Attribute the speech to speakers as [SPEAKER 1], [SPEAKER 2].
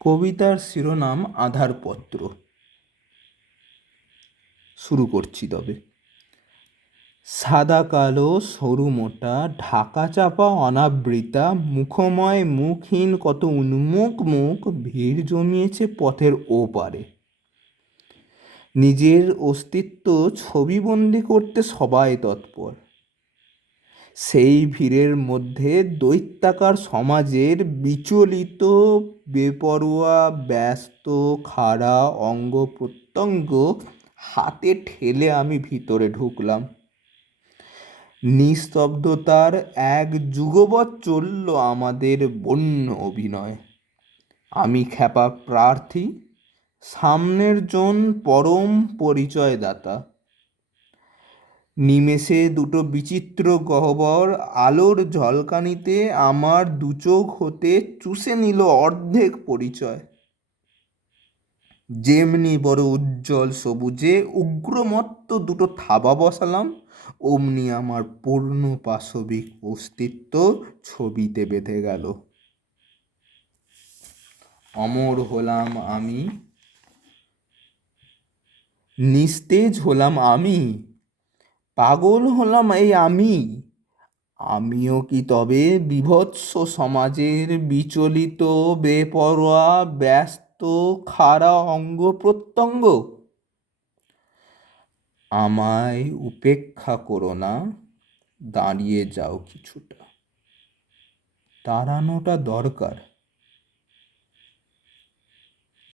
[SPEAKER 1] কবিতার শিরোনাম আধারপত্র। শুরু করছি তবে। সাদা কালো, সরু মোটা, ঢাকা চাপা, অনাবৃতা, মুখময়, মুখহীন, কত উন্মুখ মুখ, ভিড় জমিয়েছে পথের ওপারে। নিজের অস্তিত্ব ছবিবন্দি করতে সবাই তৎপর। সেই ভিড়ের মধ্যে দৈত্যাকার সমাজের বিচলিত, বেপরোয়া, ব্যস্ত, খাড়া অঙ্গ প্রত্যঙ্গ হাতে ঠেলে আমি ভিতরে ঢুকলাম। নিস্তব্ধতার এক যুগবৎ চলল আমাদের বন্য অভিনয়। আমি খ্যাপা প্রার্থী, সামনের জন পরম পরিচয়দাতা। নিমেষে দুটো বিচিত্র গহ্বর আলোর ঝলকানিতে আমার দু চোখ হতে চুষে নিল অর্ধেক পরিচয়। যেমনি বড় উজ্জ্বল সবুজে উগ্রমত্ত দুটো থাবা বসালাম, অমনি আমার পূর্ণ পাশবিক অস্তিত্ব ছবিতে বেঁধে গেল। অমর হলাম আমি, নিস্তেজ হলাম আমি পাগল হলাম এই আমি। আমিও কি তবে বিভৎস সমাজের বিচলিত, বেপরোয়া, ব্যস্ত, খাড়া অঙ্গ প্রত্যঙ্গ? আমায় উপেক্ষা করো না, দাঁড়িয়ে যাও কিছুটা। দাঁড়ানোটা দরকার।